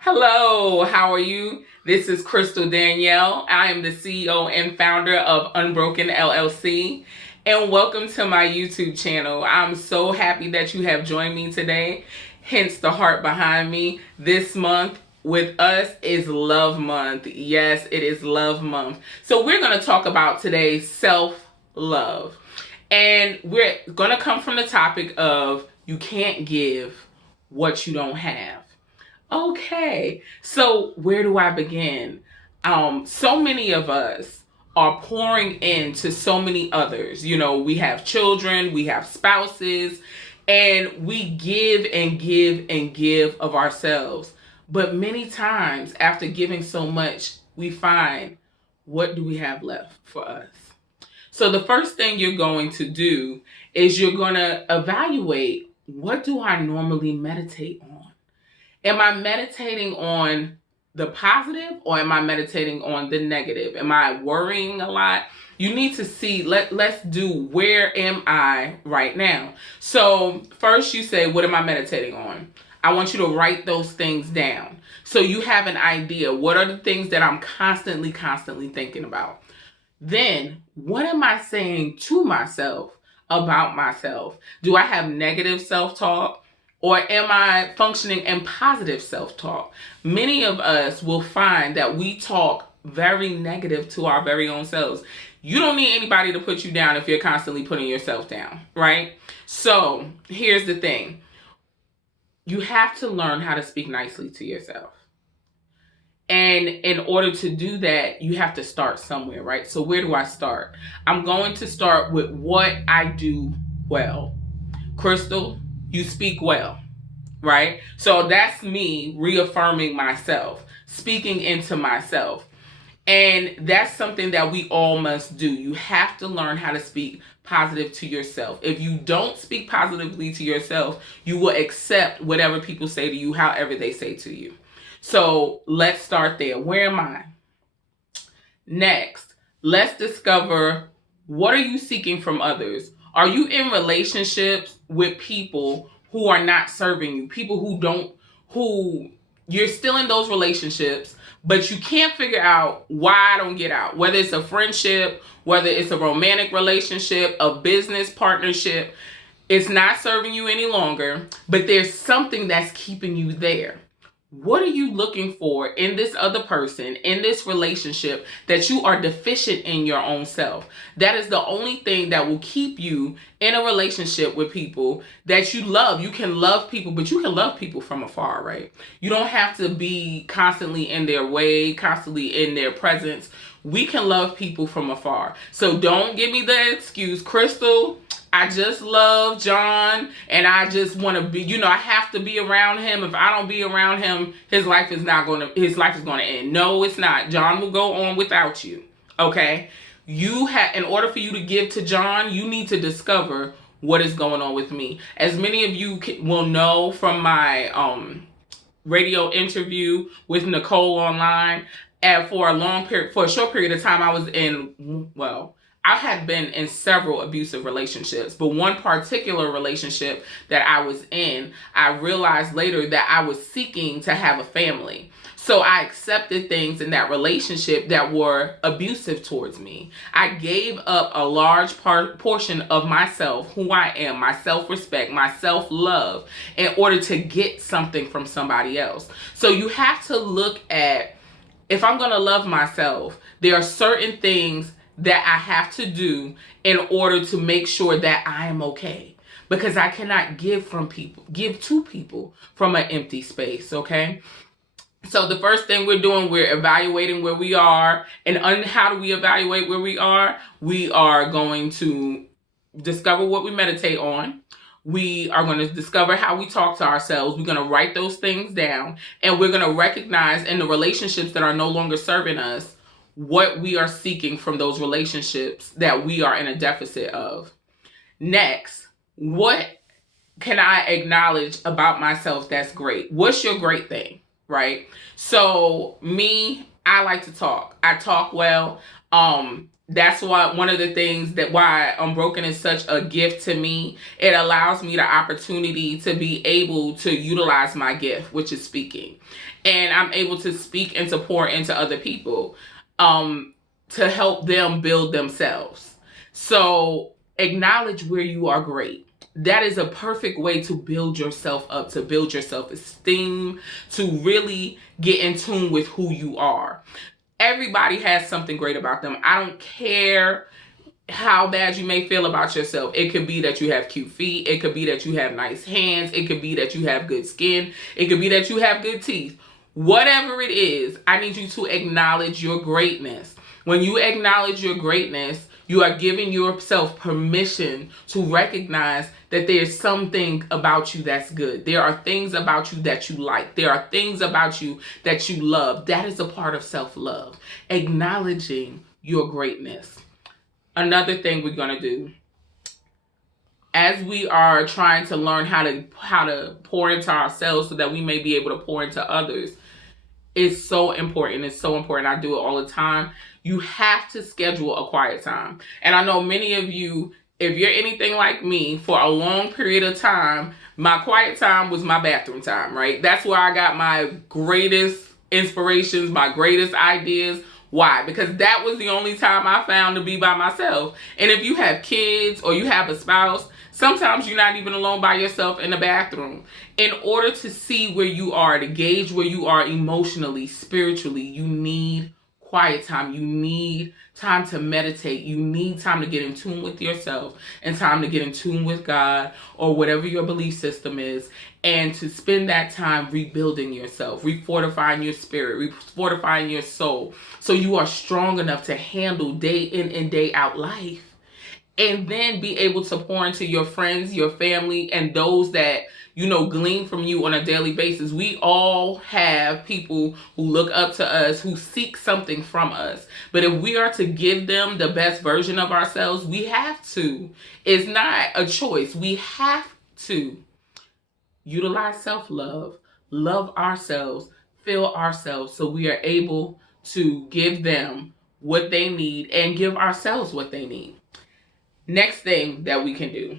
Hello, how are you? This is Crystal Danielle. I am the CEO and founder of Unbroken LLC. And welcome to my YouTube channel. I'm so happy that you have joined me today, hence the heart behind me. This month with us is Love Month. Yes, it is Love Month. So we're going to talk about today self-love. And we're going to come from the topic of you can't give what you don't have. Okay, so where do I begin? So many of us are pouring into so many others. You know, we have children, we have spouses, and we give and give and give of ourselves. But many times, after giving so much, we find, what do we have left for us? So the first thing you're going to do is you're going to evaluate, what do I normally meditate on? Am I meditating on the positive, or am I meditating on the negative? Am I worrying a lot? You need to see, let's do, where am I right now? So first you say, what am I meditating on? I want you to write those things down so you have an idea. What are the things that I'm constantly thinking about? Then, what am I saying to myself about myself? Do I have negative self-talk? Or am I functioning in positive self-talk? Many of us will find that we talk very negative to our very own selves. You don't need anybody to put you down if you're constantly putting yourself down, right? So here's the thing. You have to learn how to speak nicely to yourself. And in order to do that, you have to start somewhere, right? So where do I start? I'm going to start with what I do well. Crystal, you speak well, right? So that's me reaffirming myself, speaking into myself. And that's something that we all must do. You have to learn how to speak positive to yourself. If you don't speak positively to yourself, you will accept whatever people say to you, however they say to you. So let's start there. Where am I? Next, let's discover, what are you seeking from others? Are you in relationships with people who are not serving you? People who you're still in those relationships, but you can't figure out why I don't get out. Whether it's a friendship, whether it's a romantic relationship, a business partnership, it's not serving you any longer, but there's something that's keeping you there. What are you looking for in this other person, in this relationship, that you are deficient in your own self? That is the only thing that will keep you in a relationship with people that you love. You can love people, but you can love people from afar, right? You don't have to be constantly in their way, constantly in their presence. We can love people from afar. So don't give me the excuse, Crystal, I just love John and I just want to be, I have to be around him. If I don't be around him, his life is going to end. No, it's not. John will go on without you. Okay? In order for you to give to John, you need to discover what is going on with me. As many of you will know from my radio interview with Nicole online, and for a short period of time, I was in, I had been in several abusive relationships, but one particular relationship that I was in, I realized later that I was seeking to have a family. So I accepted things in that relationship that were abusive towards me. I gave up a large portion of myself, who I am, my self-respect, my self-love, in order to get something from somebody else. So you have to look at, if I'm going to love myself, there are certain things that I have to do in order to make sure that I am okay. Because I cannot give to people from an empty space, okay? So the first thing we're doing, we're evaluating where we are. And how do we evaluate where we are? We are going to discover what we meditate on. We are going to discover how we talk to ourselves. We're going to write those things down. And we're going to recognize in the relationships that are no longer serving us, what we are seeking from those relationships that we are in a deficit of. Next, what can I acknowledge about myself that's great? What's your great thing, right? So me, I like to talk. I talk well. That's why one of the things that why Unbroken is such a gift to me. It allows me the opportunity to be able to utilize my gift, which is speaking. And I'm able to speak and to pour into other people, to help them build themselves. So acknowledge where you are great. That is a perfect way to build yourself up, to build your self-esteem, to really get in tune with who you are. Everybody has something great about them. I don't care how bad you may feel about yourself. It could be that you have cute feet. It could be that you have nice hands. It could be that you have good skin. It could be that you have good teeth. Whatever it is, I need you to acknowledge your greatness. When you acknowledge your greatness, you are giving yourself permission to recognize that there's something about you that's good. There are things about you that you like. There are things about you that you love. That is a part of self-love. Acknowledging your greatness. Another thing we're going to do, as we are trying to learn how to pour into ourselves so that we may be able to pour into others, is so important. It's so important. I do it all the time. You have to schedule a quiet time. And I know many of you, if you're anything like me, for a long period of time, my quiet time was my bathroom time, right? That's where I got my greatest inspirations, my greatest ideas. Why? Because that was the only time I found to be by myself. And if you have kids or you have a spouse, sometimes you're not even alone by yourself in the bathroom. In order to see where you are, to gauge where you are emotionally, spiritually, you need quiet time. You need time to meditate. You need time to get in tune with yourself and time to get in tune with God or whatever your belief system is, and to spend that time rebuilding yourself, refortifying your spirit, refortifying your soul, so you are strong enough to handle day in and day out life. And then be able to pour into your friends, your family, and those that, glean from you on a daily basis. We all have people who look up to us, who seek something from us. But if we are to give them the best version of ourselves, we have to. It's not a choice. We have to utilize self-love, love ourselves, feel ourselves, so we are able to give them what they need and give ourselves what they need. Next thing that we can do,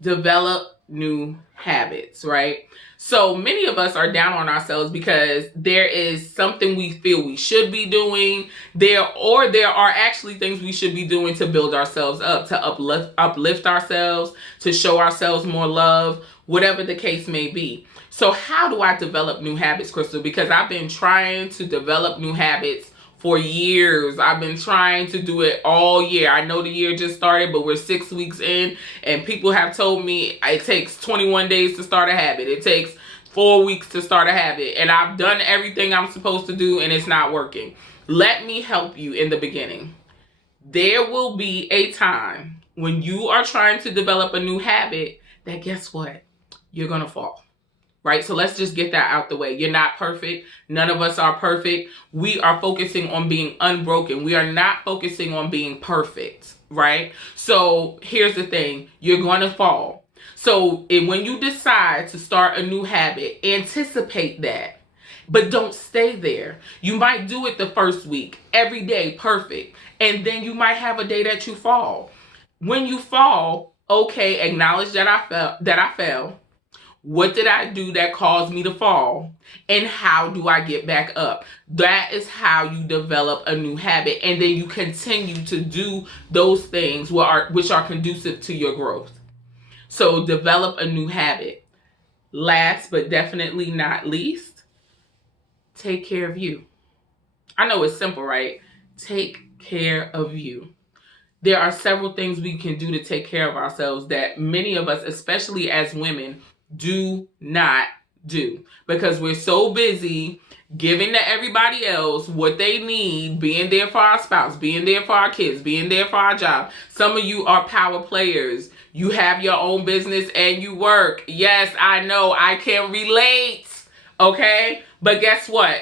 develop new habits, right? So many of us are down on ourselves because there is something we feel we should be doing there are actually things we should be doing to build ourselves up, to uplift ourselves, to show ourselves more love, whatever the case may be. So how do I develop new habits, Crystal? Because I've been trying to develop new habits for years. I've been trying to do it all year. I know the year just started, but we're 6 weeks in, and people have told me it takes 21 days to start a habit. It takes 4 weeks to start a habit. And I've done everything I'm supposed to do, and it's not working. Let me help you in the beginning. There will be a time when you are trying to develop a new habit that, guess what? You're going to fall. Right? So let's just get that out the way. You're not perfect. None of us are perfect. We are focusing on being unbroken. We are not focusing on being perfect, right? So here's the thing. You're going to fall. So when you decide to start a new habit, anticipate that. But don't stay there. You might do it the first week, every day, perfect. And then you might have a day that you fall. When you fall, okay, acknowledge that I fell. What did I do that caused me to fall? And how do I get back up? That is how you develop a new habit. And then you continue to do those things which are conducive to your growth. So develop a new habit. Last but definitely not least, take care of you. I know it's simple, right? Take care of you. There are several things we can do to take care of ourselves that many of us, especially as women, do not do, because we're so busy giving to everybody else what they need, being there for our spouse, being there for our kids, being there for our job. Some of you are power players. You have your own business and you work. Yes, I know, I can relate. Okay? But guess what?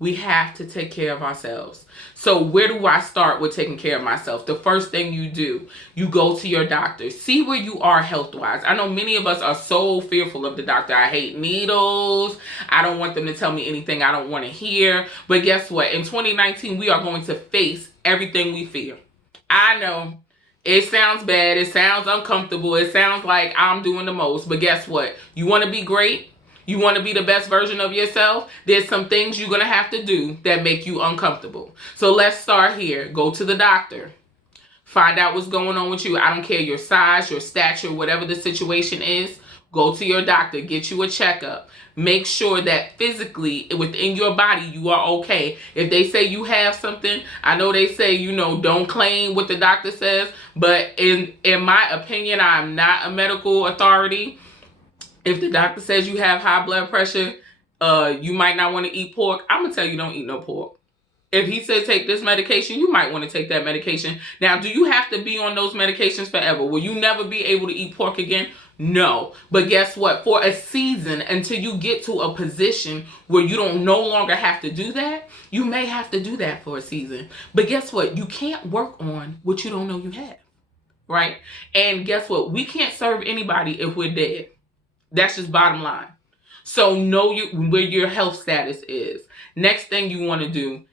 we have to take care of ourselves. So where do I start with taking care of myself? The first thing you do, you go to your doctor. See where you are health-wise. I know many of us are so fearful of the doctor. I hate needles. I don't want them to tell me anything I don't want to hear. But guess what? In 2019, we are going to face everything we fear. I know it sounds bad. It sounds uncomfortable. It sounds like I'm doing the most. But guess what? You want to be great? You want to be the best version of yourself? There's some things you're going to have to do that make you uncomfortable. So let's start here. Go to the doctor. Find out what's going on with you. I don't care your size, your stature, whatever the situation is. Go to your doctor. Get you a checkup. Make sure that physically within your body you are okay. If they say you have something, I know they say, don't claim what the doctor says. But in my opinion, I'm not a medical authority. If the doctor says you have high blood pressure, you might not want to eat pork. I'm going to tell you don't eat no pork. If he says take this medication, you might want to take that medication. Now, do you have to be on those medications forever? Will you never be able to eat pork again? No. But guess what? For a season, until you get to a position where you don't no longer have to do that, you may have to do that for a season. But guess what? You can't work on what you don't know you have. Right? And guess what? We can't serve anybody if we're dead. That's just bottom line. So know where your health status is. Next thing you want to do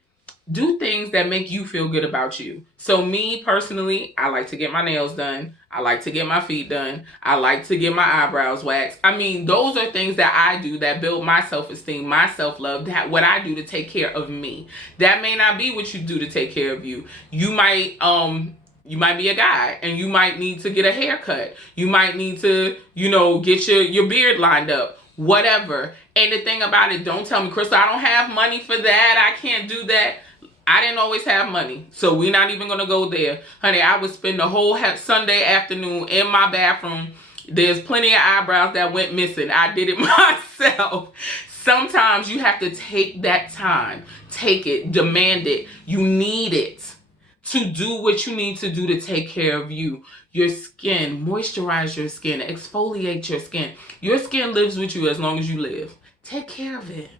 things that make you feel good about you. So me personally, I like to get my nails done. I like to get my feet done. I like to get my eyebrows waxed. I mean, those are things that I do that build my self-esteem, my self-love, what I do to take care of me. That may not be what you do to take care of you. You might be a guy and you might need to get a haircut. You might need to, get your beard lined up, whatever. And the thing about it, don't tell me, Crystal, I don't have money for that. I can't do that. I didn't always have money. So we're not even going to go there. Honey, I would spend the whole Sunday afternoon in my bathroom. There's plenty of eyebrows that went missing. I did it myself. Sometimes you have to take that time. Take it. Demand it. You need it to do what you need to do to take care of you. Your skin, moisturize your skin, exfoliate your skin. Your skin lives with you as long as you live. Take care of it.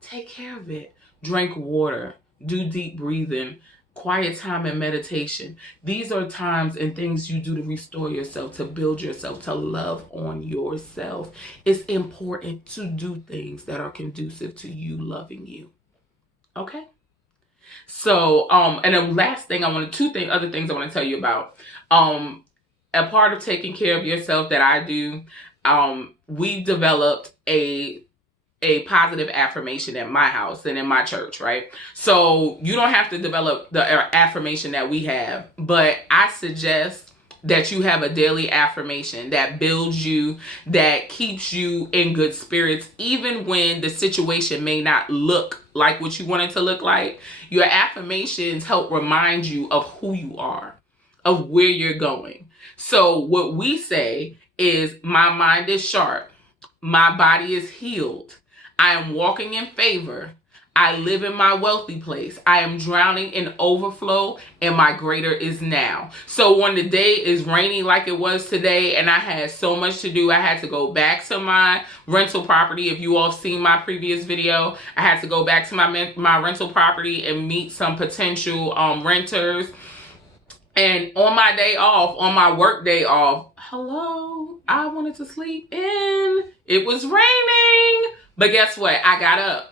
Take care of it. Drink water. Do deep breathing. Quiet time and meditation. These are times and things you do to restore yourself, to build yourself, to love on yourself. It's important to do things that are conducive to you loving you. Okay? So, and the last thing other things I want to tell you about. A part of taking care of yourself that I do, we've developed a positive affirmation at my house and in my church, right? So you don't have to develop the affirmation that we have, but I suggest that you have a daily affirmation that builds you, that keeps you in good spirits, even when the situation may not look like what you want it to look like. Your affirmations help remind you of who you are, of where you're going. So what we say is, my mind is sharp. My body is healed. I am walking in favor. I live in my wealthy place. I am drowning in overflow, and my greater is now. So when the day is rainy like it was today and I had so much to do, I had to go back to my rental property. If you all have seen my previous video, I had to go back to my rental property and meet some potential renters. And on my day off, on my work day off, I wanted to sleep in. It was raining. But guess what? I got up.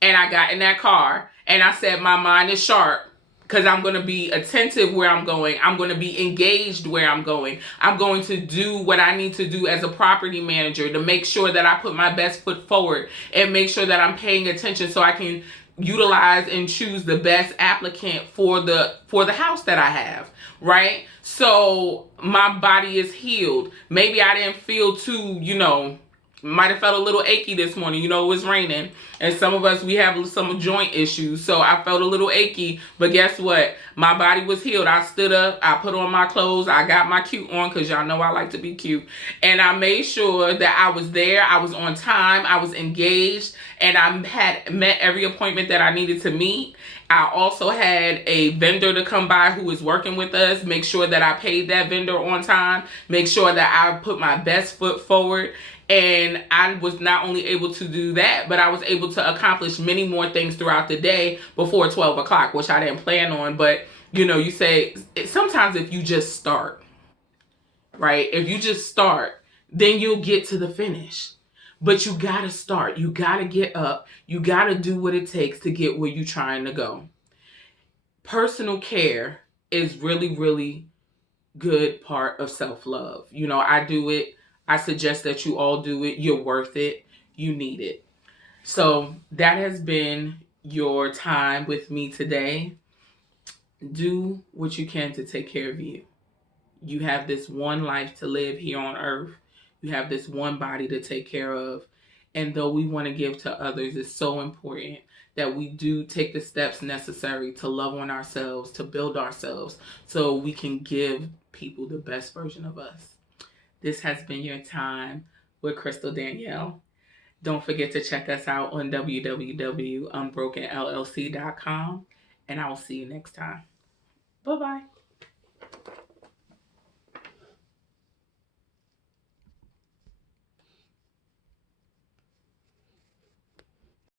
And I got in that car and I said, my mind is sharp because I'm going to be attentive where I'm going. I'm going to be engaged where I'm going. I'm going to do what I need to do as a property manager to make sure that I put my best foot forward and make sure that I'm paying attention so I can utilize and choose the best applicant for the house that I have, right? So my body is healed. Maybe I didn't feel too, might have felt a little achy this morning. It was raining. And some of us, we have some joint issues. So I felt a little achy. But guess what? My body was healed. I stood up. I put on my clothes. I got my cute on because y'all know I like to be cute. And I made sure that I was there. I was on time. I was engaged. And I had met every appointment that I needed to meet. I also had a vendor to come by who was working with us. Make sure that I paid that vendor on time. Make sure that I put my best foot forward. And I was not only able to do that, but I was able to accomplish many more things throughout the day before 12 o'clock, which I didn't plan on. But, you say sometimes if you just start, right? If you just start, then you'll get to the finish. But you got to start. You got to get up. You got to do what it takes to get where you're trying to go. Personal care is really, really good part of self-love. I do it. I suggest that you all do it. You're worth it. You need it. So that has been your time with me today. Do what you can to take care of you. You have this one life to live here on earth. You have this one body to take care of. And though we want to give to others, it's so important that we do take the steps necessary to love on ourselves, to build ourselves, so we can give people the best version of us. This has been your time with Crystal Danielle. Don't forget to check us out on www.unbrokenllc.com. And I will see you next time. Bye-bye.